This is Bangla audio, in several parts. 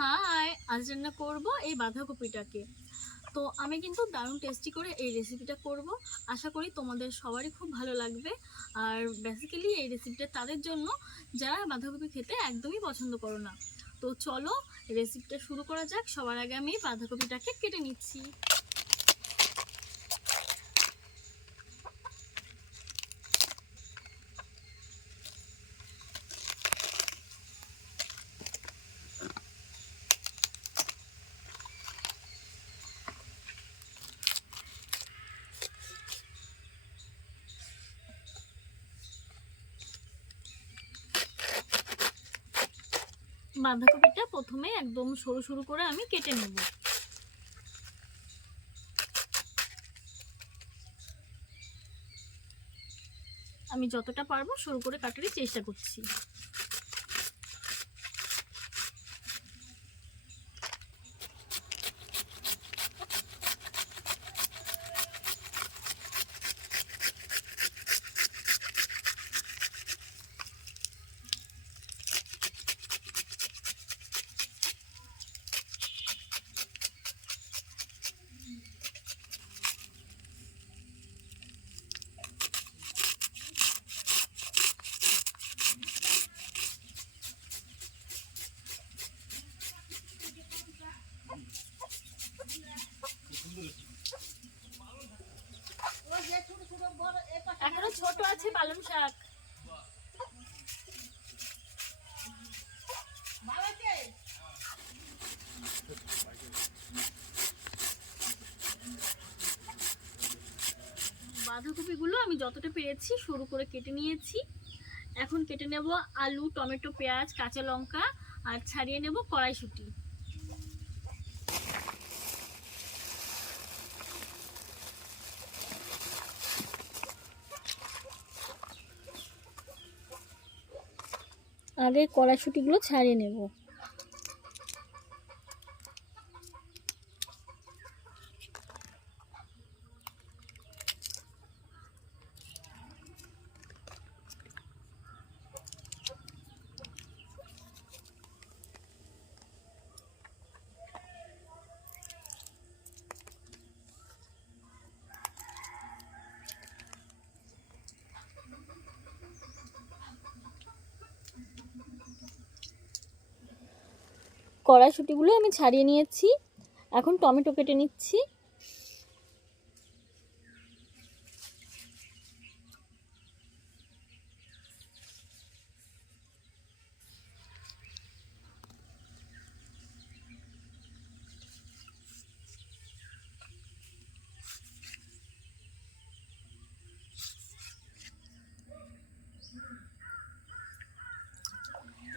হাই, আজ রান্না করব এই বাঁধাকপিটাকে। তো আমি কিন্তু দারুণ টেস্টি করে এই রেসিপিটা করব। আশা করি তোমাদের সবারই খুব ভালো লাগবে। আর বেসিক্যালি এই রেসিপিটা তাদের জন্য যারা বাঁধাকপি খেতে একদমই পছন্দ করো না। তো চলো রেসিপিটা শুরু করা যাক। সবার আগে আমি বাঁধাকপিটাকে কেটে নিচ্ছি। বাঁধাকপিটা প্রথমে একদম সরু সরু করে আমি কেটে নেব। আমি যতটা পারবো সরু করে কাটারই চেষ্টা করছি। এখনো ছোট আছে পালং শাক। বাঁধাকপিগুলো আমি যতটা পেরেছি সরু করে কেটে নিয়েছি। এখন কেটে নেব আলু, টমেটো, পেঁয়াজ, কাঁচা লঙ্কা আর ছাড়িয়ে নেব কড়াইশুঁটি। আগে কড়াইশুঁটিগুলো ছাড়িয়ে নেব। কড়াইশুঁটিগুলো আমি ছাড়িয়ে নিয়েছি। এখন টমেটো কেটে নিচ্ছি।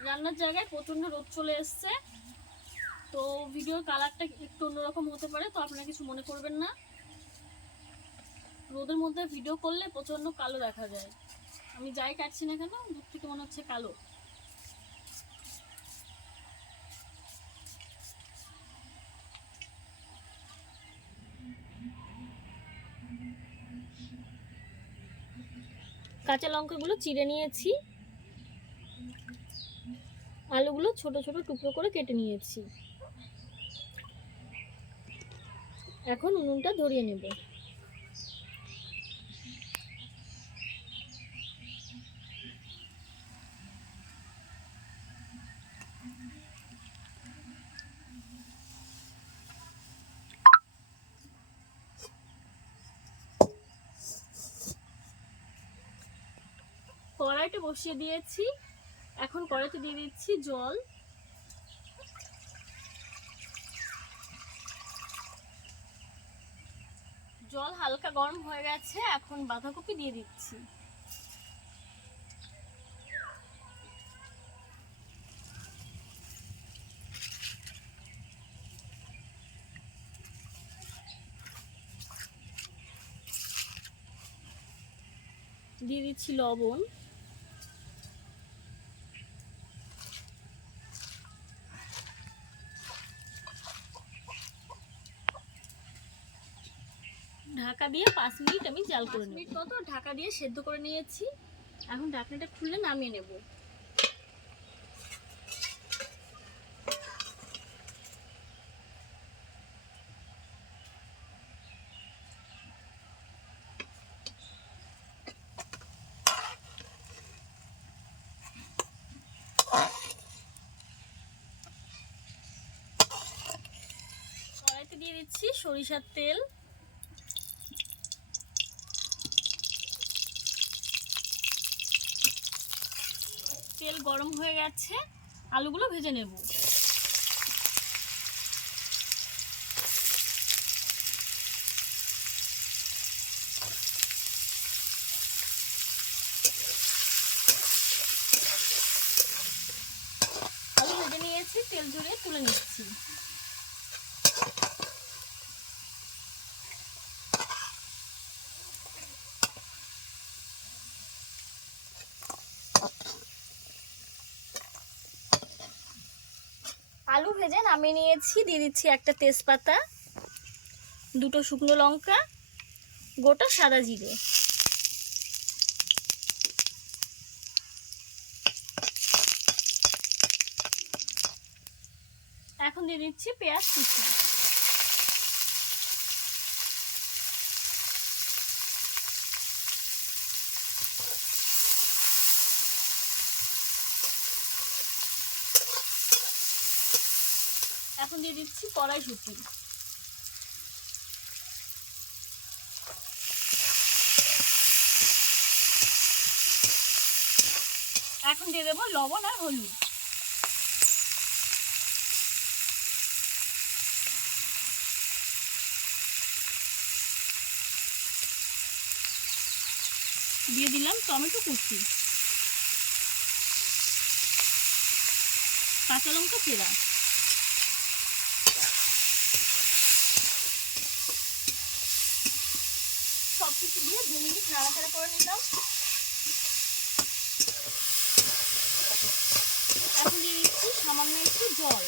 রান্নার জায়গায় প্রচণ্ড রোদ চলে এসছে, তো ভিডিওর কালারটা একটু অন্যরকম হতে পারে, তো আপনারা কিছু মনে করবেন না। রোদের মধ্যে ভিডিও করলে প্রচণ্ড কালো দেখা যায়। আমি যাই কাটছি না কেন দূর থেকে মনে হচ্ছে কালো। কাঁচা লঙ্কাগুলো চিড়ে নিয়েছি। আলুগুলো ছোট ছোট টুকরো করে কেটে নিয়েছি। এখন উনুনটা ধরিয়ে নেব। কড়াইটা বসিয়ে দিয়েছি। এখন কড়াইতে দিয়ে দিচ্ছি জল। জল হালকা গরম হয়ে গেছে, এখন বাঁধাকপি দিয়ে দিচ্ছি। দিয়ে দিচ্ছি লবণ। ঢাকা দিয়ে 5 মিনিট আমি জাল করে নেব। 5 মিনিট মতো ঢাকা দিয়ে সেদ্ধ করে নিয়েছি। এখন ঢাকনাটা খুলে নামিয়ে নেব। দিয়ে দিচ্ছি সরিষার তেল, তেল গরম হয়ে গেছে, আলুগুলো ভেজে নেব। আলু ভেজে নিয়েছি, তেল ঝরিয়ে তুলে নিচ্ছি। আলু ভেজে নামিয়ে নিয়েছি, দিয়ে দিচ্ছি একটা তেজপাতা, দুটো শুকনো লঙ্কা, গোটা সাদা জিরে। এখন দিয়ে দিচ্ছি পেঁয়াজ কুচি। এখন দিয়ে দিচ্ছি কড়াইশুঁটি। এখন দিয়ে দেবো লবণ আর হলুদ। দিয়ে দিলাম টমেটো কুচি, কাঁচা লঙ্কা চেরা। সবকিছু দিয়ে 2 মিনিট নাড়াচাড়া করে নিলাম। এখন দিয়ে দিচ্ছি সামান্য একটু জল।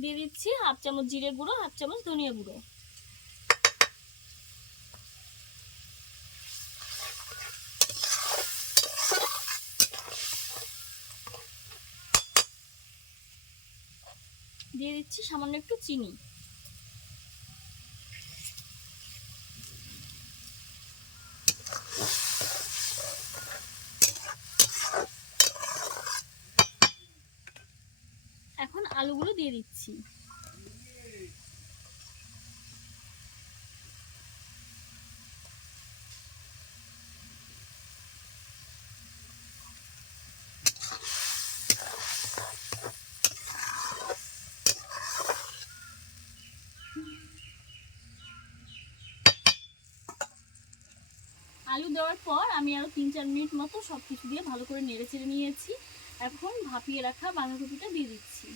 দিয়ে দিচ্ছি 1/2 চামচ জিরে গুঁড়ো, 1/2 চামচ ধনিয়া গুঁড়ো। দিয়ে দিচ্ছি সামান্য একটু চিনি। এখন আলুগুলো দিয়ে দিচ্ছি। আলু দেওয়ার পর আমি আরো 3-4 মিনিট মতো সবকিছু দিয়ে ভালো করে নেড়ে চেড়ে নিয়েছি। এখন ভাপিয়ে রাখা বাঁধাকপিটা দিয়ে দিচ্ছি।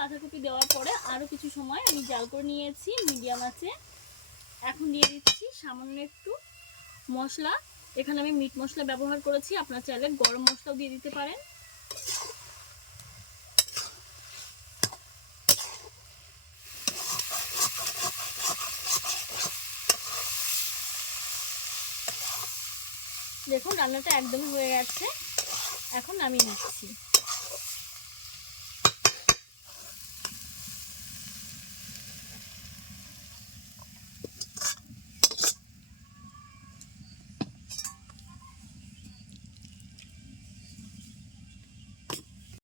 বাঁধাকপি দেওয়ার পরে আরো কিছু সময় আমি জাল করে নিয়েছি মিডিয়াম আঁচে। এখন দিয়ে দিচ্ছি সামান্য একটু মশলা। এখানে আমি মিট মশলা ব্যবহার করেছি, আপনারা চাইলে গরম মশলাও দিয়ে দিতে পারেন। দেখুন রান্নাটা একদমই হয়ে গেছে, এখন নামিয়ে নিচ্ছি।